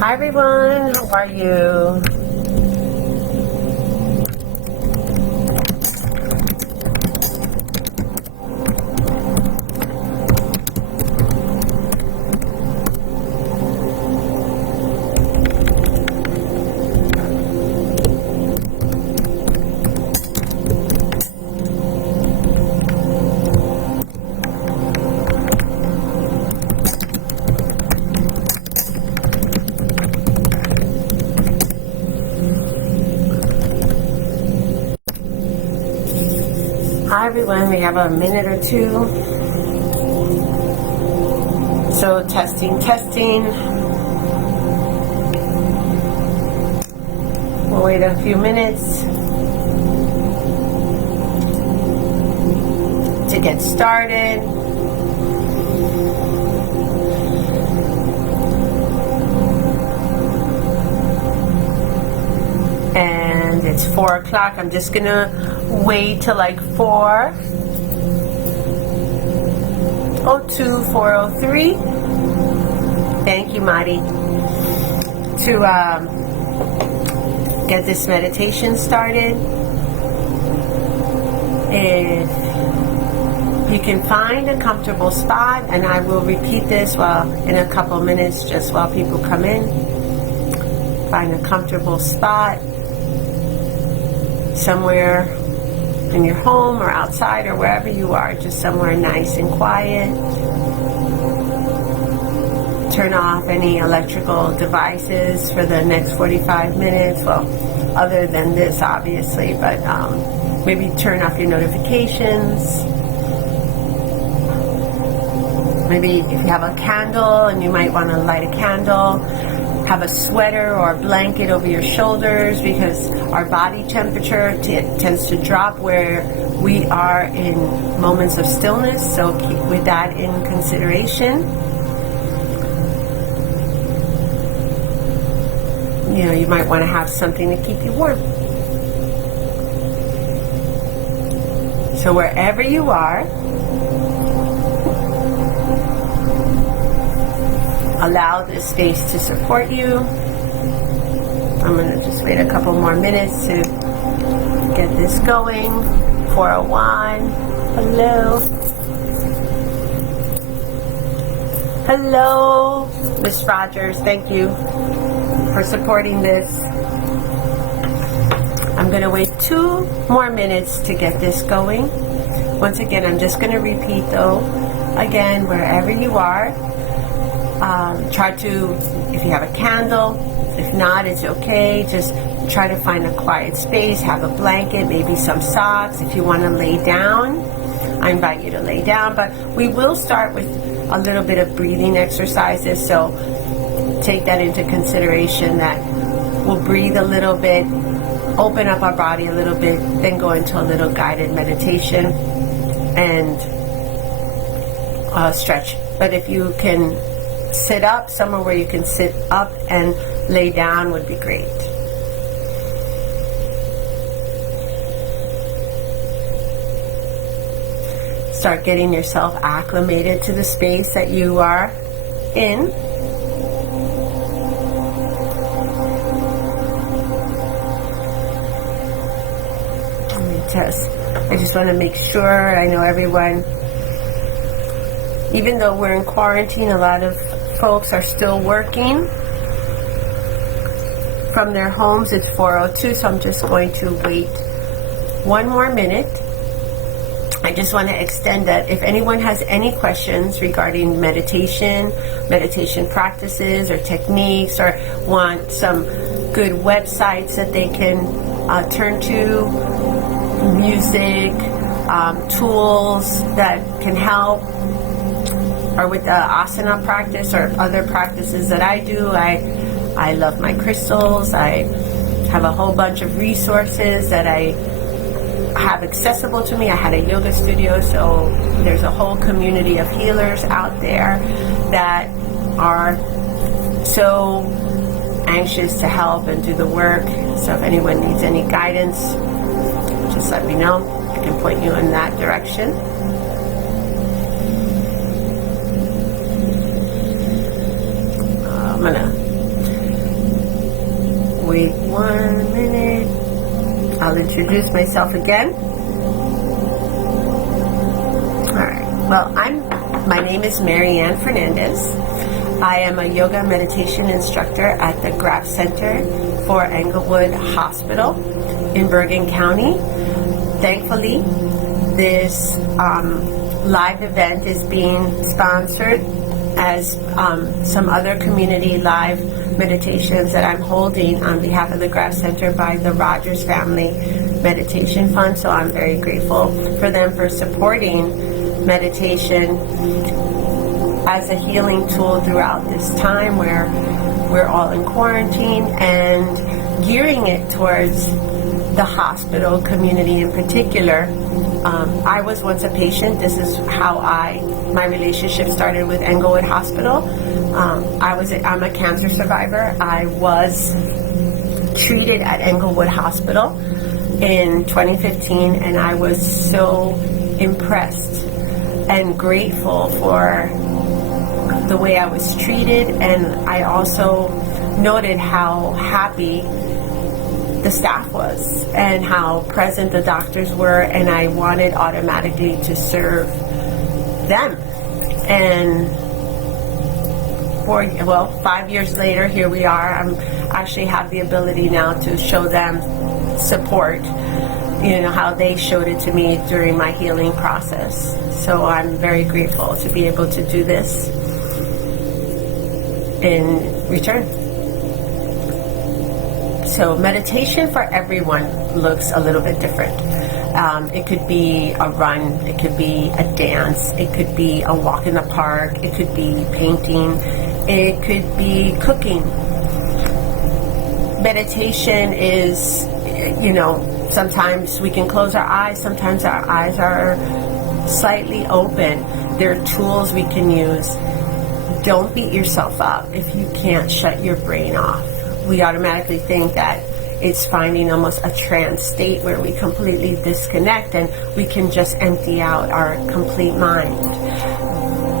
Hi everyone, how are you? Hi everyone, we have a minute or two. So testing. We'll wait a few minutes to get started. And it's 4 o'clock. I'm just gonna wait till like 4:02, 4:03. Thank you, Mari, to get this meditation started. If you can find a comfortable spot, and I will repeat this in a couple minutes, just while people come in. Find a comfortable spot somewhere in your home or outside or wherever you are, just somewhere nice and quiet. Turn off any electrical devices for the next 45 minutes. Well, other than this, obviously, but maybe turn off your notifications. Maybe if you have a candle and you might want to light a candle, have a sweater or a blanket over your shoulders, because our body temperature tends to drop where we are in moments of stillness. So keep with that in consideration. You know, you might want to have something to keep you warm. So wherever you are, allow this space to support you. I'm going to just wait a couple more minutes to get this going. 4:01. Hello. Hello, Miss Rodgers. Thank you for supporting this. I'm going to wait 2 more minutes to get this going. Once again, I'm just going to repeat though, again, wherever you are, try to, if you have a candle, if not, it's okay. Just try to find a quiet space, have a blanket, maybe some socks. If you want to lay down, I invite you to lay down, but we will start with a little bit of breathing exercises, so take that into consideration, that we'll breathe a little bit, open up our body a little bit, then go into a little guided meditation and stretch. But if you can sit up, somewhere where you can sit up and lay down would be great. Start getting yourself acclimated to the space that you are in. I just want to make sure, I know everyone, even though we're in quarantine, a lot of folks are still working from their homes. It's 4:02, so I'm just going to wait 1 more minute. I just want to extend that if anyone has any questions regarding meditation practices or techniques, or want some good websites that they can turn to, music, tools that can help, or with the asana practice or other practices that I do. I love my crystals. I have a whole bunch of resources that I have accessible to me. I had a yoga studio, so there's a whole community of healers out there that are so anxious to help and do the work. So if anyone needs any guidance, just let me know. I can point you in that direction. I'm gonna wait 1 minute. I'll introduce myself again. Alright, well, my name is Marianne Fernandez. I am a yoga meditation instructor at the Graf Center for Englewood Hospital in Bergen County. Thankfully, this live event is being sponsored as some other community live meditations that I'm holding on behalf of the Graf Center by the Rodgers Family Meditation Fund. So I'm very grateful for them for supporting meditation as a healing tool throughout this time where we're all in quarantine, and gearing it towards the hospital community in particular. I was once a patient. This is how my relationship started with Englewood Hospital. I'm a cancer survivor. I was treated at Englewood Hospital in 2015, and I was so impressed and grateful for the way I was treated, and I also noted how happy the staff was and how present the doctors were, and I wanted automatically to serve them. And 5 years later, here we are. I actually have the ability now to show them support, how they showed it to me during my healing process. So I'm very grateful to be able to do this in return. So meditation for everyone looks a little bit different. It could be a run, it could be a dance, it could be a walk in the park, it could be painting, it could be cooking. Meditation is, sometimes we can close our eyes, sometimes our eyes are slightly open. There are tools we can use. Don't beat yourself up if you can't shut your brain off. We automatically think that it's finding almost a trance state where we completely disconnect and we can just empty out our complete mind.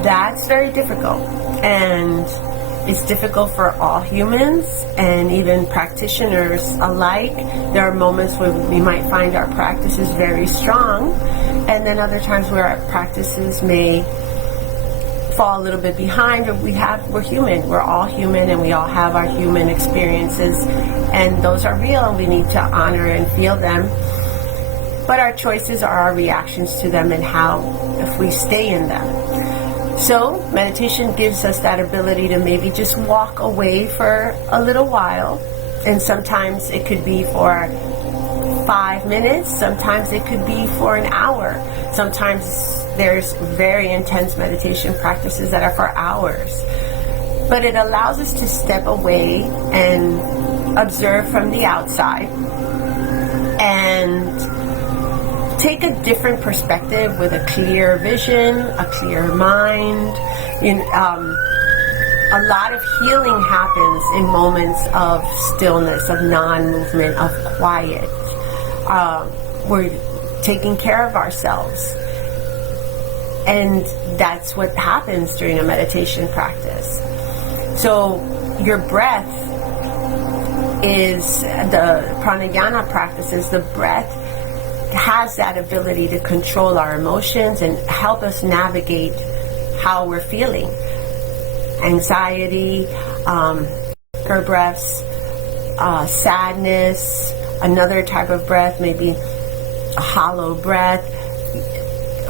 That's very difficult, and it's difficult for all humans and even practitioners alike. There are moments where we might find our practices very strong, and then other times where our practices may fall a little bit behind. We're human. We're all human, and we all have our human experiences, and those are real, and we need to honor and feel them. But our choices are our reactions to them and if we stay in them. So meditation gives us that ability to maybe just walk away for a little while, and sometimes it could be for 5 minutes, sometimes it could be for an hour. Sometimes there's very intense meditation practices that are for hours. But it allows us to step away and observe from the outside and take a different perspective with a clear vision, a clear mind. A lot of healing happens in moments of stillness, of non-movement, of quiet. We're taking care of ourselves. And that's what happens during a meditation practice. So your breath is, the pranayama practices, the breath has that ability to control our emotions and help us navigate how we're feeling. Anxiety, deeper breaths, sadness, another type of breath, maybe a hollow breath,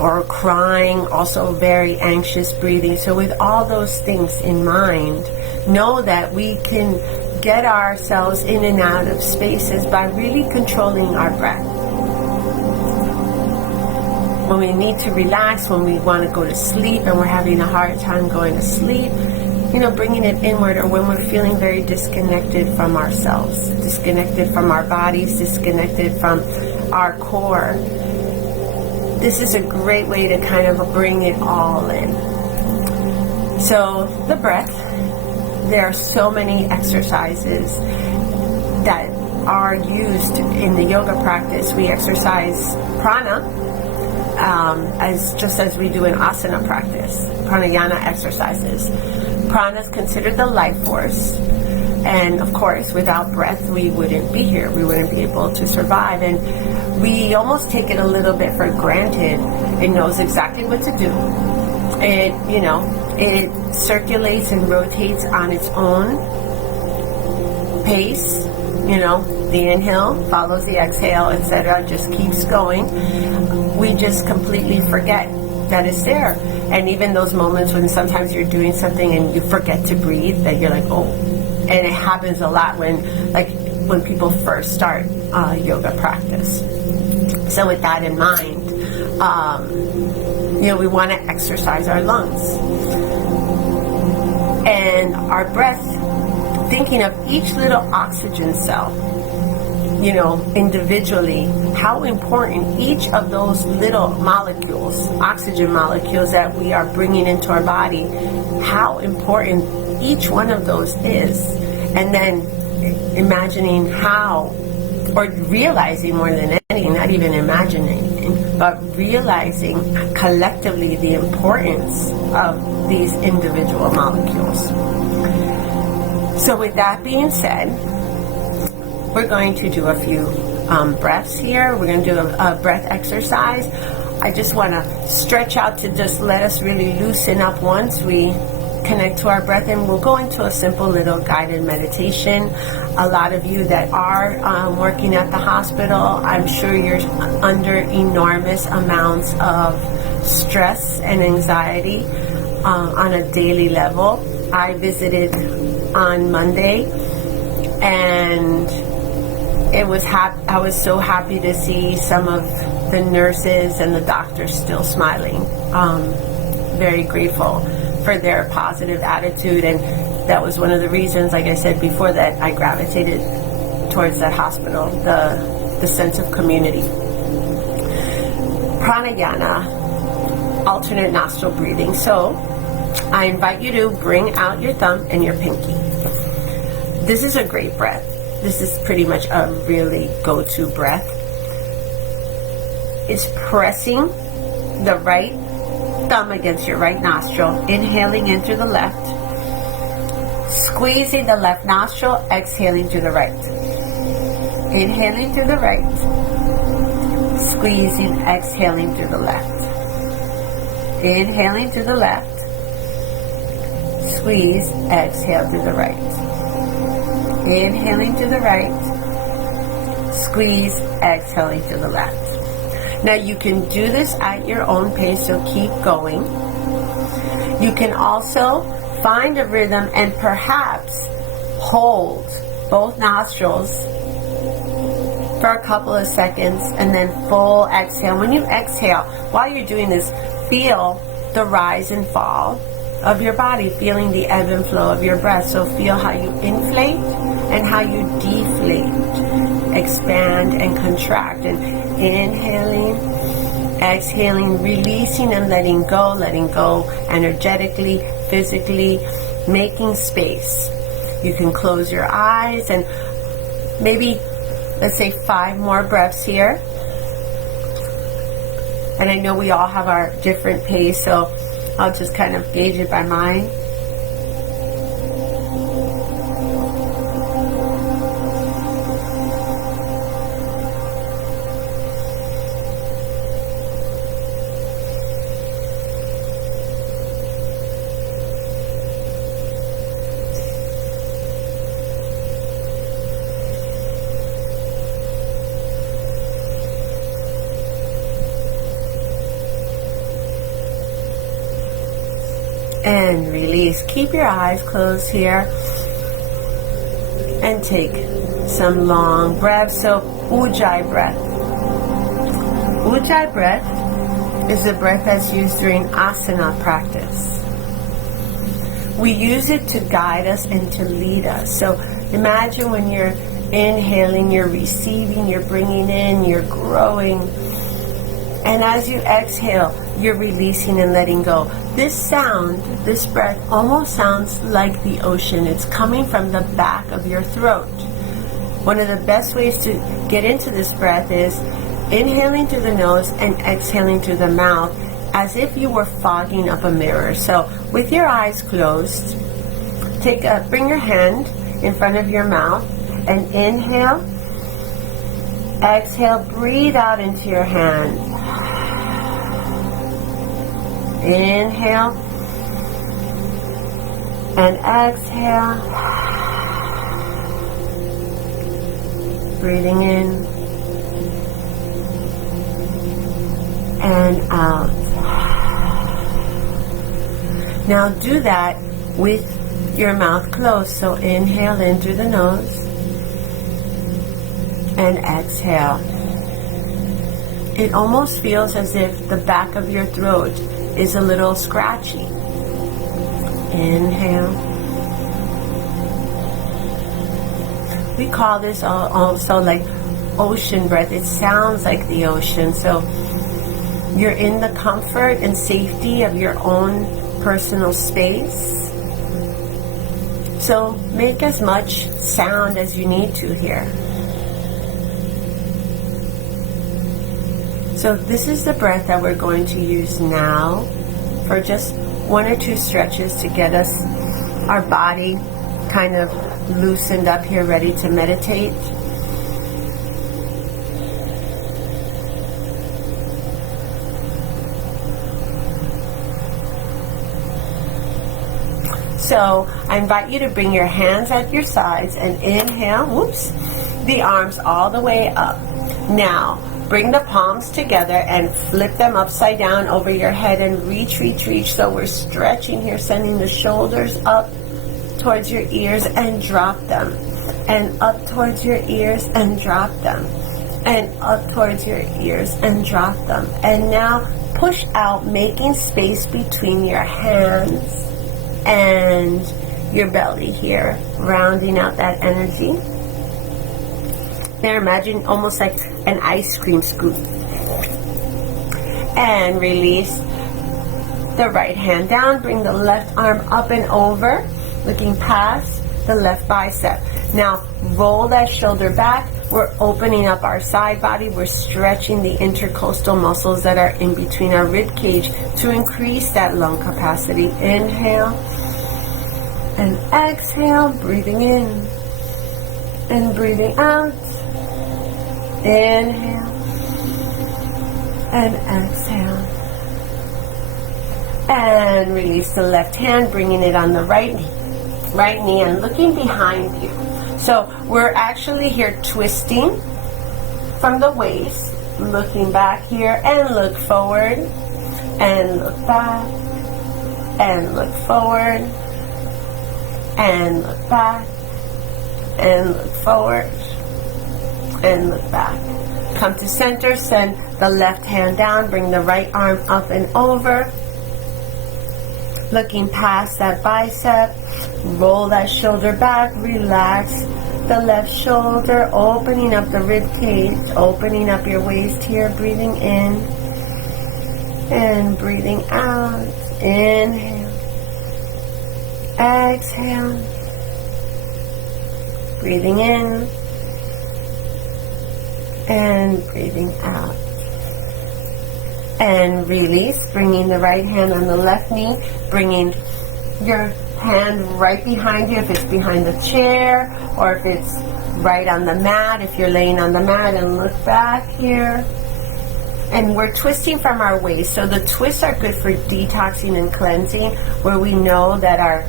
or crying, also very anxious breathing. So with all those things in mind, know that we can get ourselves in and out of spaces by really controlling our breath. When we need to relax, when we want to go to sleep and we're having a hard time going to sleep, bringing it inward, or when we're feeling very disconnected from ourselves, disconnected from our bodies, disconnected from our core. This is a great way to kind of bring it all in. So the breath, there are so many exercises that are used in the yoga practice. We exercise prana, as we do in asana practice, pranayama exercises. Prana is considered the life force. And of course, without breath, we wouldn't be here. We wouldn't be able to survive. And we almost take it a little bit for granted. It knows exactly what to do. It circulates and rotates on its own pace. The inhale follows the exhale, etc. Just keeps going. We just completely forget that it's there. And even those moments when sometimes you're doing something and you forget to breathe, that you're like, oh. And it happens a lot when people first start yoga practice. So with that in mind, we want to exercise our lungs and our breath, thinking of each little oxygen cell, individually, how important each of those little molecules, oxygen molecules that we are bringing into our body, how important each one of those is. And then imagining how, or realizing more than anything, not even imagining, but realizing collectively the importance of these individual molecules. So with that being said, we're going to do a few breaths here. We're going to do a breath exercise. I just want to stretch out to just let us really loosen up once we connect to our breath, and we'll go into a simple little guided meditation. A lot of you that are working at the hospital, I'm sure you're under enormous amounts of stress and anxiety on a daily level. I visited on Monday, and I was so happy to see some of the nurses and the doctors still smiling. Very grateful for their positive attitude, and that was one of the reasons, like I said before, that I gravitated towards that hospital, the sense of community. Pranayama, alternate nostril breathing. So I invite you to bring out your thumb and your pinky. This is a great breath. This is pretty much a really go-to breath. It's pressing the right thumb against your right nostril, inhaling in through the left, squeezing the left nostril, exhaling through the right. Inhaling through the right, squeezing, exhaling through the left. Inhaling through the left, squeeze, exhale through the right. Inhaling through the right, squeeze, exhaling through the left. Now you can do this at your own pace, so keep going. You can also find a rhythm and perhaps hold both nostrils for a couple of seconds and then full exhale. When you exhale, while you're doing this, feel the rise and fall of your body, feeling the ebb and flow of your breath. So feel how you inflate and how you deflate, expand and contract, and inhaling, exhaling, releasing and letting go energetically, physically, making space. You can close your eyes and maybe, let's say, 5 more breaths here. And I know we all have our different pace, so I'll just kind of gauge it by mine. And release. Keep your eyes closed here and take some long breaths. So Ujjayi breath. Ujjayi breath is the breath that's used during asana practice. We use it to guide us and to lead us. So imagine when you're inhaling, you're receiving, you're bringing in, you're growing. And as you exhale, you're releasing and letting go. This sound, this breath, almost sounds like the ocean. It's coming from the back of your throat. One of the best ways to get into this breath is inhaling through the nose and exhaling through the mouth, as if you were fogging up a mirror. So with your eyes closed, bring your hand in front of your mouth. And inhale. Exhale, breathe out into your hand. Inhale. And exhale. Breathing in. And out. Now do that with your mouth closed. So inhale in through the nose. And exhale. It almost feels as if the back of your throat is a little scratchy. Inhale. We call this also like ocean breath. It sounds like the ocean. So you're in the comfort and safety of your own personal space. So make as much sound as you need to here. So this is the breath that we're going to use now for just 1 or 2 stretches to get us, our body kind of loosened up here, ready to meditate. So I invite you to bring your hands at your sides and inhale, whoops, the arms all the way up. Now, bring the palms together and flip them upside down over your head and reach, reach, reach. So we're stretching here, sending the shoulders up towards your ears and drop them. And up towards your ears and drop them. And up towards your ears and drop them. And now push out, making space between your hands and your belly here, rounding out that energy. There, imagine almost like an ice cream scoop. And release the right hand down. Bring the left arm up and over, looking past the left bicep. Now, roll that shoulder back. We're opening up our side body. We're stretching the intercostal muscles that are in between our rib cage to increase that lung capacity. Inhale. And exhale, breathing in. And breathing out. Inhale and exhale. And release the left hand, bringing it on the right knee and looking behind you. So we're actually here twisting from the waist, looking back here and look forward and look back and look forward and look back and look forward and look back. Come to center, send the left hand down, bring the right arm up and over. Looking past that bicep, roll that shoulder back, relax the left shoulder, opening up the rib cage, opening up your waist here, breathing in and breathing out. Inhale, exhale, breathing in and breathing out. And release, bringing the right hand on the left knee, bringing your hand right behind you if it's behind the chair, or if it's right on the mat, if you're laying on the mat, and look back here. And we're twisting from our waist. So the twists are good for detoxing and cleansing, where we know that our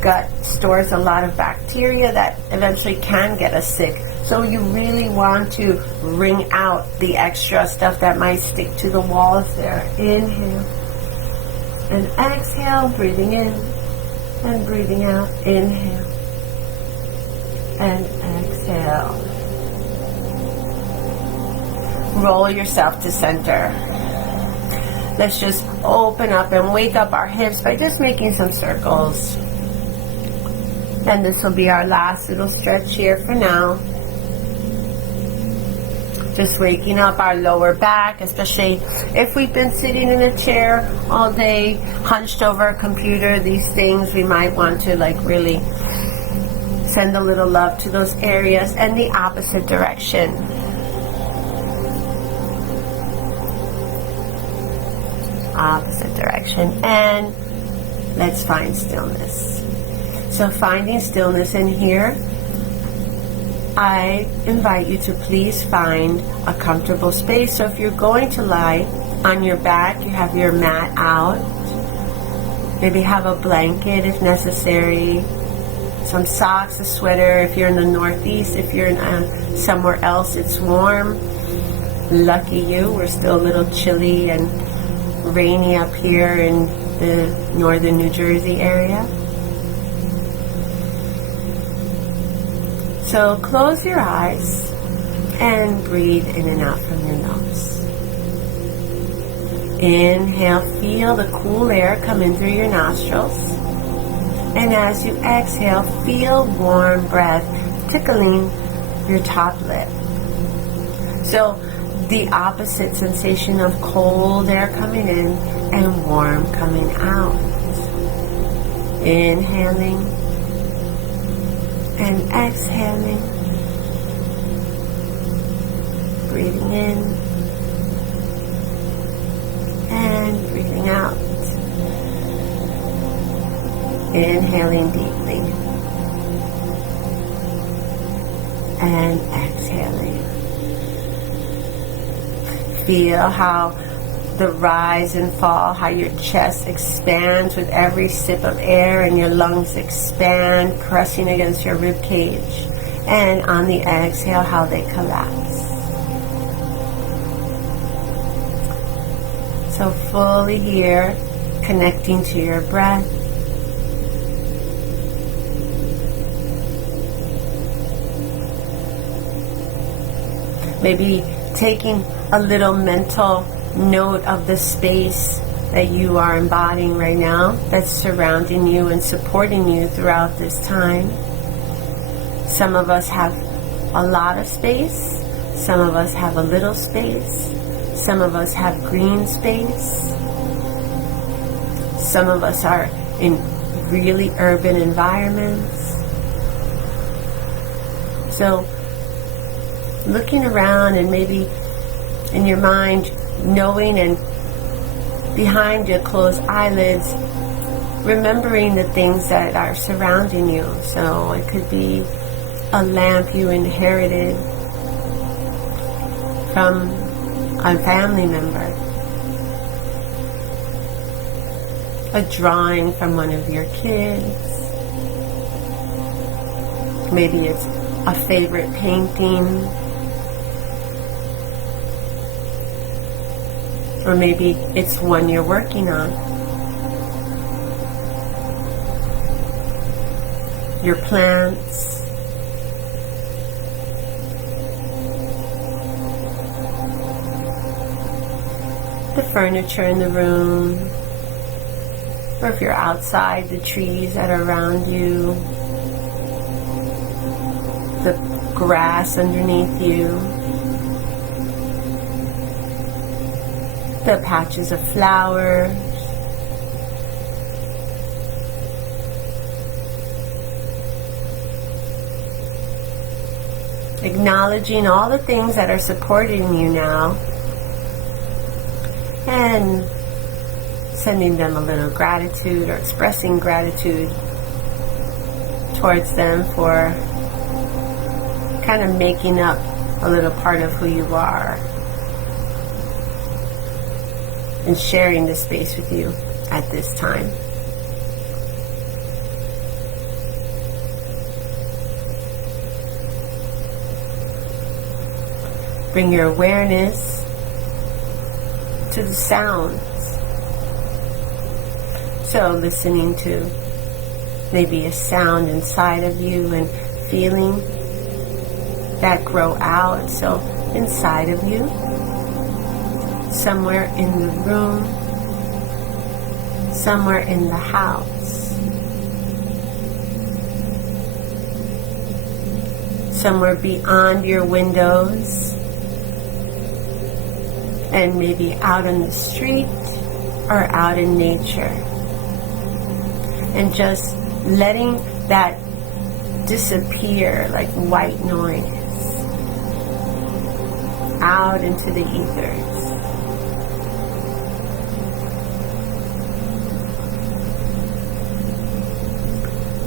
gut stores a lot of bacteria that eventually can get us sick. So you really want to wring out the extra stuff that might stick to the walls there. Inhale and exhale, breathing in and breathing out. Inhale and exhale. Roll yourself to center. Let's just open up and wake up our hips by just making some circles. And this will be our last little stretch here for now. Just waking up our lower back, especially if we've been sitting in a chair all day, hunched over a computer, these things, we might want to like really send a little love to those areas. And the opposite direction. Opposite direction. And let's find stillness. So finding stillness in here, I invite you to please find a comfortable space. So if you're going to lie on your back, you have your mat out. Maybe have a blanket if necessary. Some socks, a sweater if you're in the Northeast. If you're in somewhere else it's warm. Lucky you. We're still a little chilly and rainy up here in the northern New Jersey area. So close your eyes and breathe in and out from your nose. Inhale, feel the cool air come in through your nostrils. And as you exhale, feel warm breath tickling your top lip. So the opposite sensation of cold air coming in and warm coming out. Inhaling and exhaling. Breathing in and breathing out. Inhaling deeply and exhaling. Feel how the rise and fall, how your chest expands with every sip of air and your lungs expand, pressing against your rib cage. And on the exhale, how they collapse. So fully here, connecting to your breath. Maybe taking a little mental note of the space that you are embodying right now, that's surrounding you and supporting you throughout this time. Some of us have a lot of space. Some of us have a little space. Some of us have green space. Some of us are in really urban environments. So looking around and maybe in your mind knowing and behind your closed eyelids remembering the things that are surrounding you. So it could be a lamp you inherited from a family member, a drawing from one of your kids, maybe it's a favorite painting, or maybe it's one you're working on. Your plants. The furniture in the room. Or if you're outside, the trees that are around you. The grass underneath you. The patches of flowers. Acknowledging all the things that are supporting you now and sending them a little gratitude or expressing gratitude towards them for kind of making up a little part of who you are and sharing this space with you at this time. Bring your awareness to the sounds. So listening to maybe a sound inside of you and feeling that grow out. So inside of you, somewhere in the room, somewhere in the house, somewhere beyond your windows, and maybe out on the street or out in nature. And just letting that disappear like white noise out into the ethers.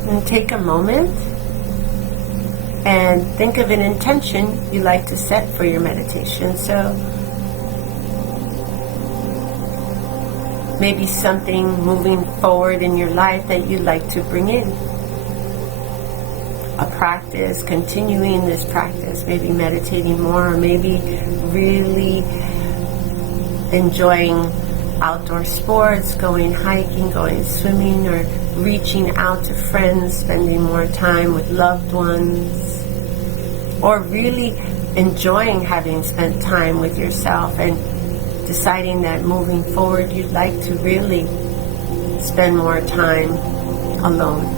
And take a moment and think of an intention you like to set for your meditation. So maybe something moving forward in your life that you'd like to bring in. A practice, continuing this practice, maybe meditating more, or maybe really enjoying outdoor sports, going hiking, going swimming, or reaching out to friends, spending more time with loved ones, or really enjoying having spent time with yourself and deciding that moving forward you'd like to really spend more time alone.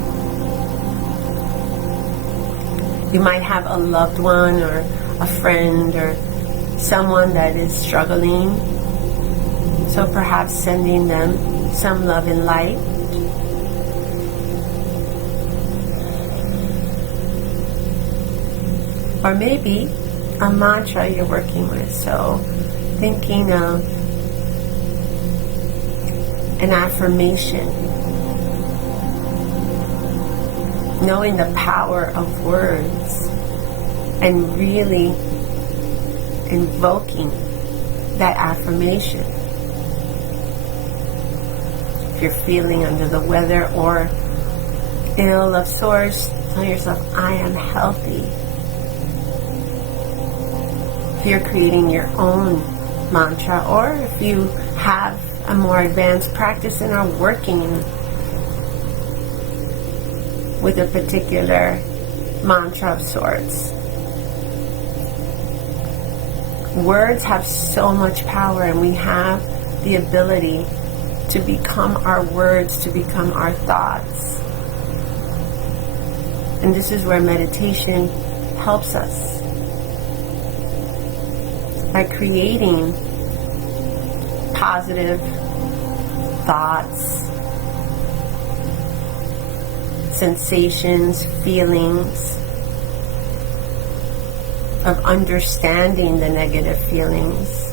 You might have a loved one or a friend or someone that is struggling, so perhaps sending them some love and light. Or maybe a mantra you're working with, so thinking of an affirmation, knowing the power of words and really invoking that affirmation. If you're feeling under the weather or ill of sorts, tell yourself, I am healthy. If you're creating your own mantra, or if you have a more advanced practice and are working with a particular mantra of sorts. Words have so much power, and we have the ability to become our words, to become our thoughts. And this is where meditation helps us. By creating positive thoughts, sensations, feelings, of understanding the negative feelings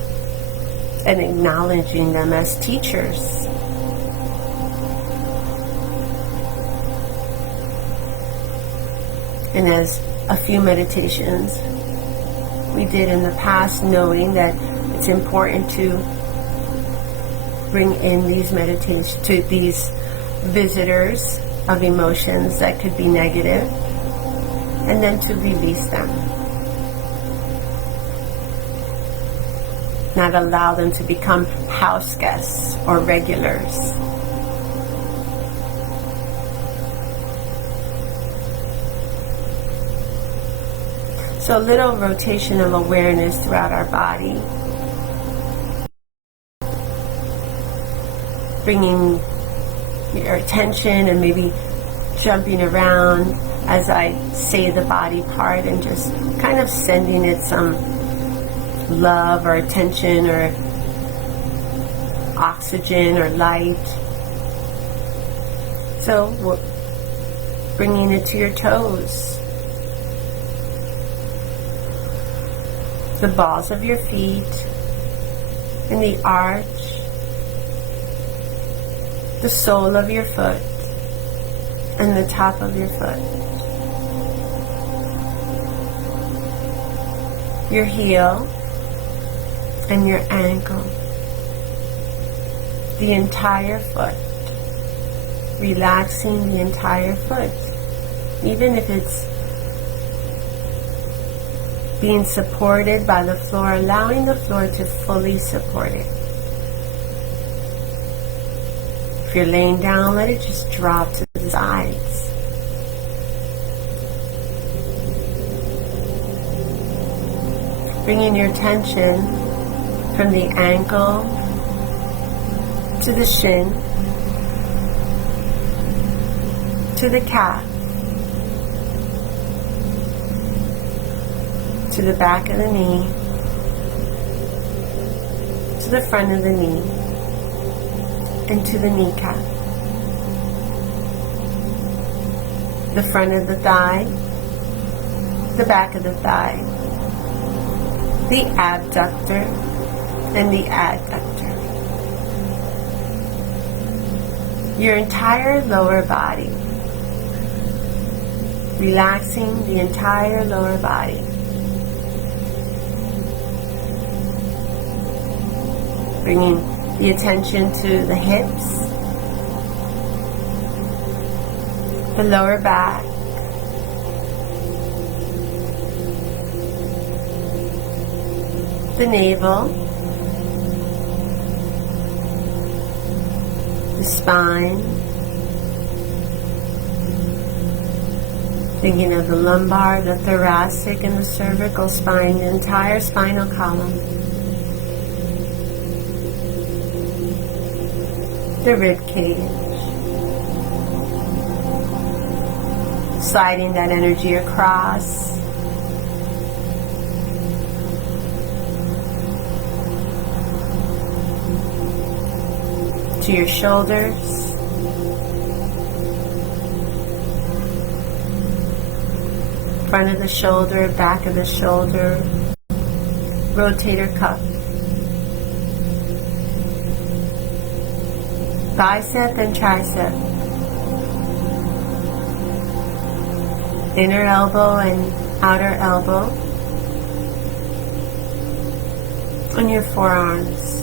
and acknowledging them as teachers. And as a few meditations we did in the past, knowing that it's important to bring in these meditations to these visitors of emotions that could be negative, and then to release them. Not allow them to become house guests or regulars. So a little rotation of awareness throughout our body. Bringing your attention and maybe jumping around as I say the body part, and just kind of sending it some love or attention or oxygen or light. So we're bringing it to your toes, the balls of your feet, and the arch, the sole of your foot, and the top of your foot, your heel, and your ankle, the entire foot, relaxing the entire foot, even if it's being supported by the floor, allowing the floor to fully support it. If you're laying down, let it just drop to the sides. Bringing your attention from the ankle to the shin, to the calf, to the back of the knee, to the front of the knee, and to the kneecap, the front of the thigh, the back of the thigh, the abductor, and the adductor. Your entire lower body. relaxing the entire lower body. Bringing the attention to the hips, the lower back, the navel, the spine, thinking of the lumbar, the thoracic, and the cervical spine, the entire spinal column, the rib cage, sliding that energy across to your shoulders, front of the shoulder, back of the shoulder, rotator cuff, bicep and tricep, inner elbow and outer elbow, on your forearms,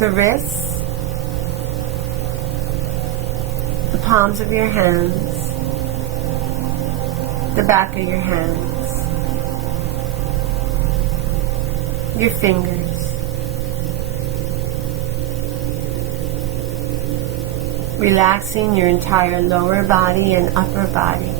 the wrists, the palms of your hands, the back of your hands, your fingers, relaxing your entire lower body and upper body.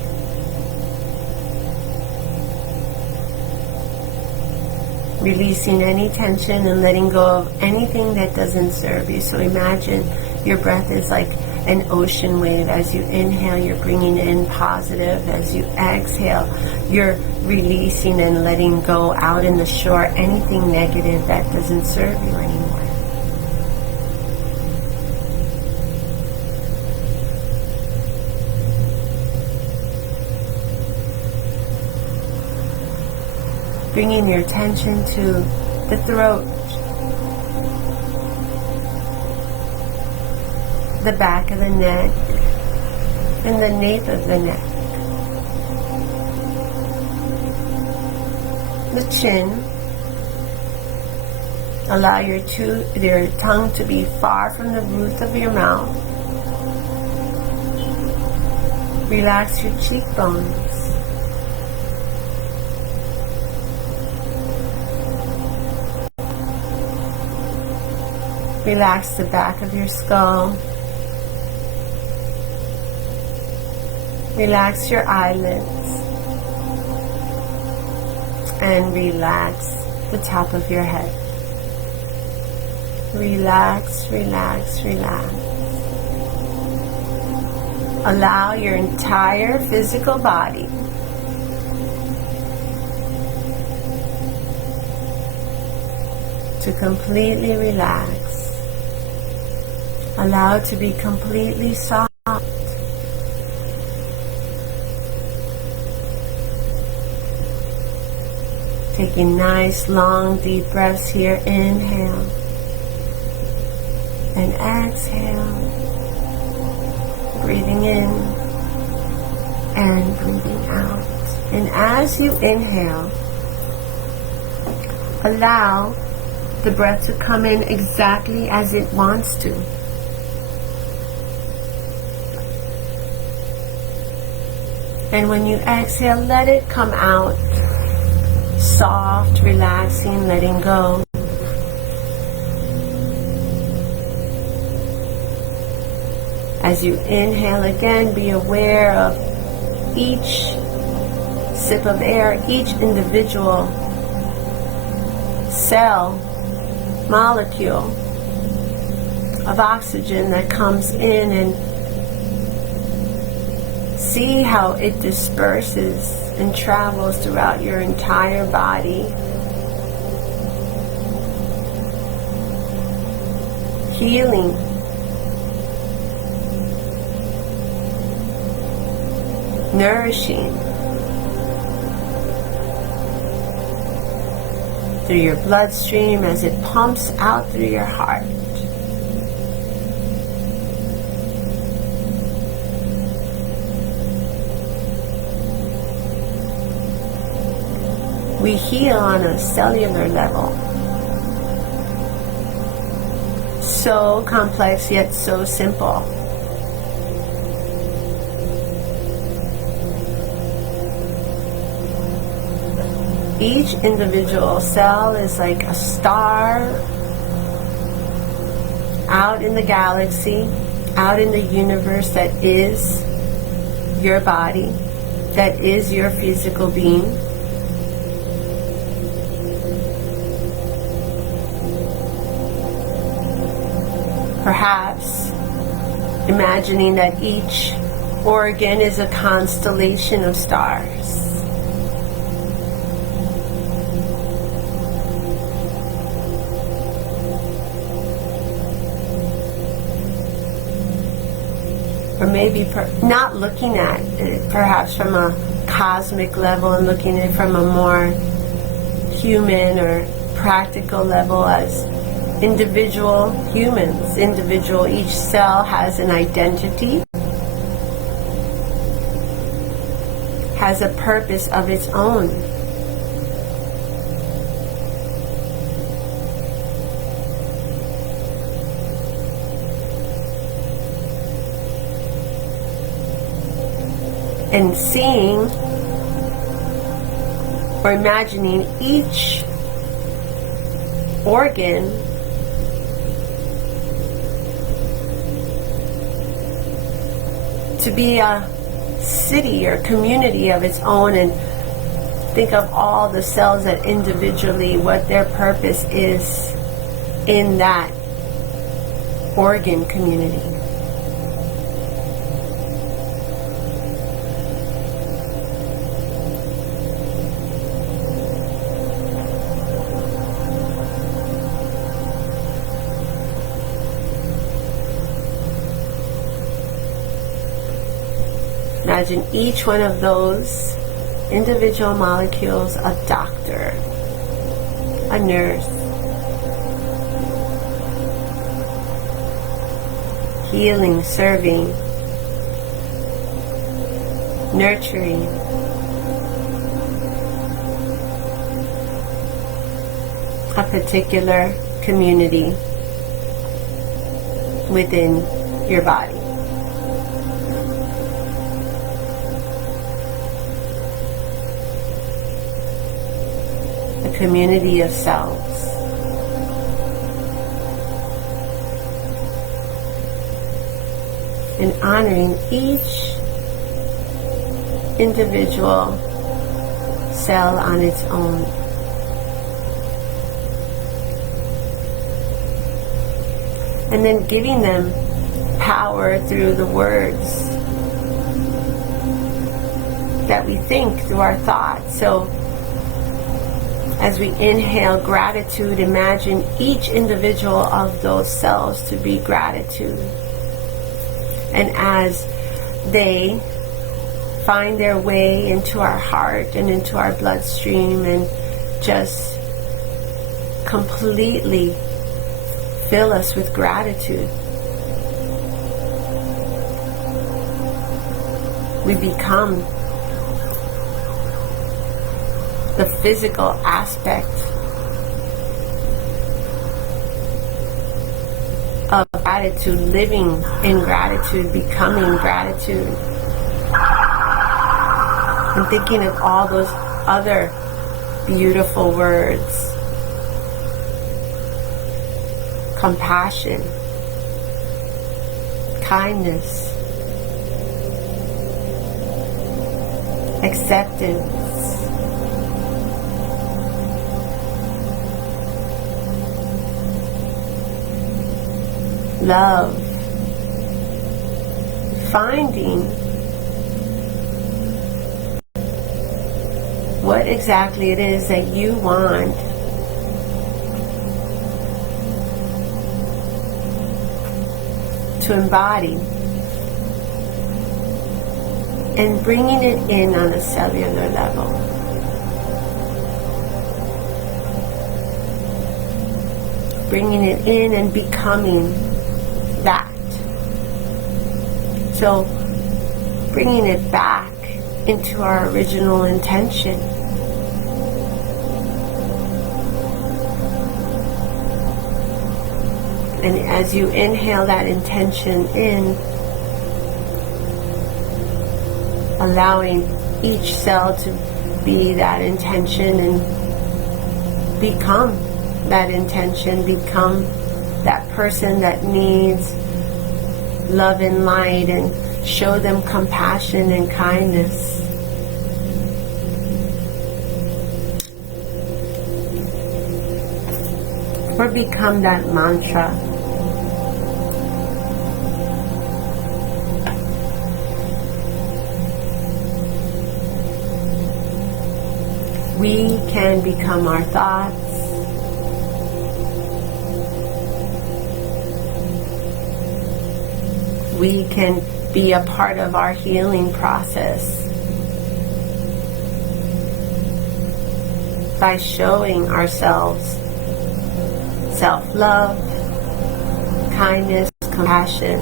Releasing any tension and letting go of anything that doesn't serve you. So imagine your breath is like an ocean wave. As you inhale, you're bringing in positive. As you exhale, you're releasing and letting go out in the shore anything negative that doesn't serve you anymore. Bringing your attention to the throat, the back of the neck, and the nape of the neck, the chin. Allow your tongue to be far from the roof of your mouth. Relax your cheekbones. Relax the back of your skull. Relax your eyelids. And relax the top of your head. Relax, relax, relax. Allow your entire physical body to completely relax. Allow it to be completely soft. Taking nice, long, deep breaths here. Inhale. And exhale. Breathing in and breathing out. And as you inhale, allow the breath to come in exactly as it wants to. And when you exhale, let it come out soft, relaxing, letting go. As you inhale again, be aware of each sip of air, each individual cell, molecule of oxygen that comes in, and see how it disperses and travels throughout your entire body. Healing. Nourishing. Through your bloodstream as it pumps out through your heart. We heal on a cellular level. So complex yet so simple. Each individual cell is like a star out in the galaxy, out in the universe that is your body, that is your physical being. Perhaps imagining that each organ is a constellation of stars. Or maybe not looking at it perhaps from a cosmic level and looking at it from a more human or practical level as individual humans. Each cell has an identity, has a purpose of its own. And seeing or imagining each organ to be a city or community of its own, and think of all the cells that individually, what their purpose is in that organ community. Imagine each one of those individual molecules a doctor, a nurse, healing, serving, nurturing, a particular community within your body. Community of cells. And honoring each individual cell on its own. And then giving them power through the words that we think, through our thoughts. So as we inhale gratitude, imagine each individual of those cells to be gratitude. And as they find their way into our heart and into our bloodstream and just completely fill us with gratitude, we become the physical aspect of gratitude, living in gratitude, becoming gratitude, and thinking of all those other beautiful words: compassion, kindness, acceptance, love, finding what exactly it is that you want to embody, and bringing it in on a cellular level. Bringing it in and becoming that. So bringing it back into our original intention. And as you inhale that intention in, allowing each cell to be that intention and become that intention, become that person that needs love and light, and show them compassion and kindness. Or become that mantra. We can become our thoughts. We can be a part of our healing process by showing ourselves self-love, kindness, compassion.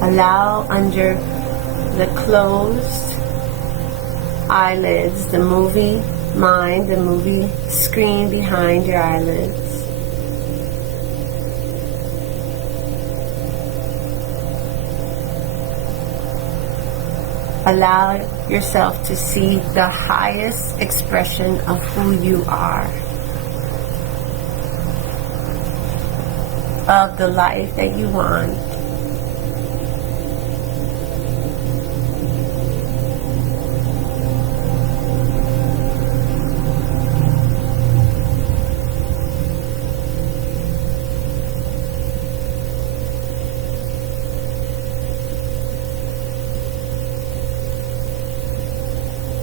Allow under the closed eyelids, the movie mind, the movie screen behind your eyelids. Allow yourself to see the highest expression of who you are, of the life that you want.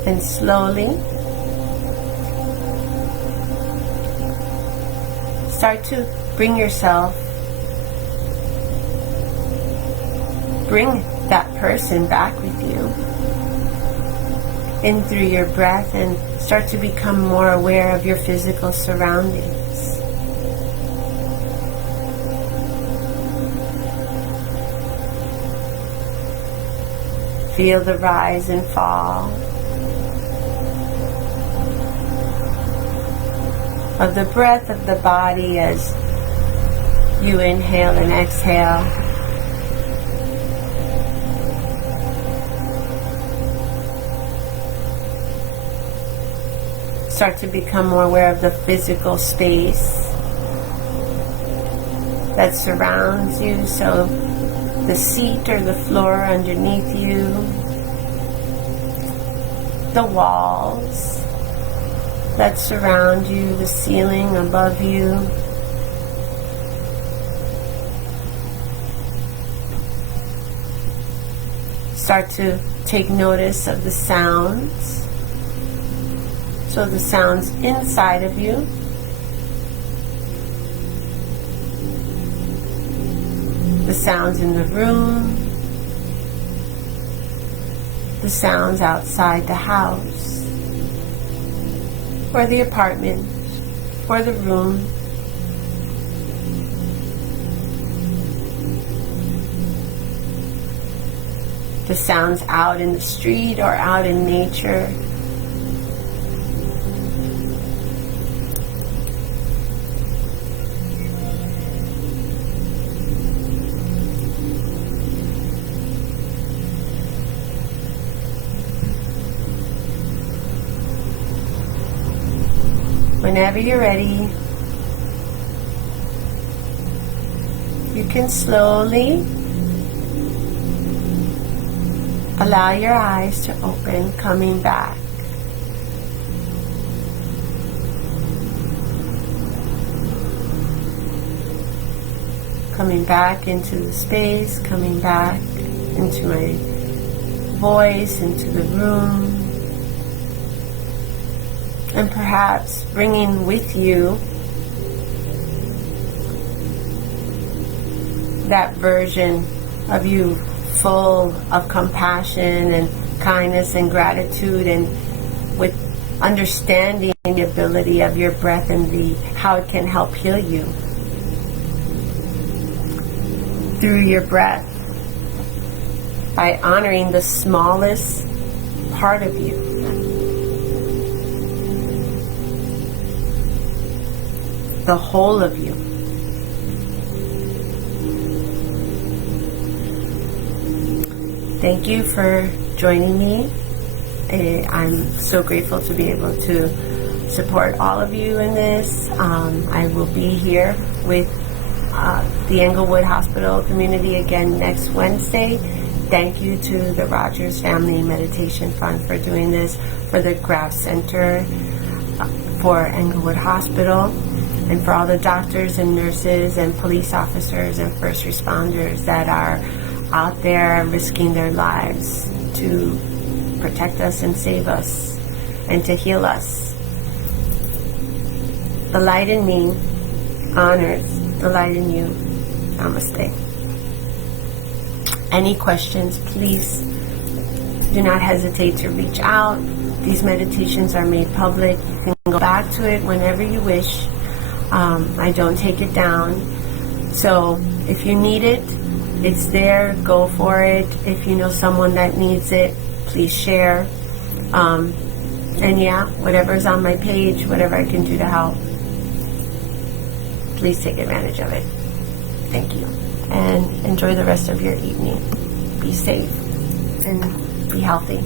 And slowly start to bring that person back with you in through your breath, and start to become more aware of your physical surroundings. Feel the rise and fall of the breath of the body as you inhale and exhale. Start to become more aware of the physical space that surrounds you, so the seat or the floor underneath you, the walls that surround you, the ceiling above you. Start to take notice of the sounds. So the sounds inside of you, the sounds in the room, the sounds outside the house, or the apartment, or the room. The sounds out in the street or out in nature. Whenever you're ready, you can slowly allow your eyes to open, coming back. Coming back into the space, coming back into my voice, into the room. And perhaps bringing with you that version of you full of compassion and kindness and gratitude, and with understanding the ability of your breath and how it can help heal you through your breath, by honoring the smallest part of you. The whole of you. Thank you for joining me. I'm so grateful to be able to support all of you in this. I will be here with the Englewood Hospital community again next Wednesday. Thank you to the Rodgers Family Meditation Fund for doing this, for the Graf Center, for Englewood Hospital, and for all the doctors and nurses and police officers and first responders that are out there risking their lives to protect us and save us and to heal us. The light in me honors the light in you. Namaste. Any questions, please do not hesitate to reach out. These meditations are made public. You can go back to it whenever you wish. I don't take it down. So if you need it, it's there. Go for it. If you know someone that needs it, please share. And yeah, whatever's on my page, whatever I can do to help, please take advantage of it. Thank you. And enjoy the rest of your evening. Be safe and be healthy.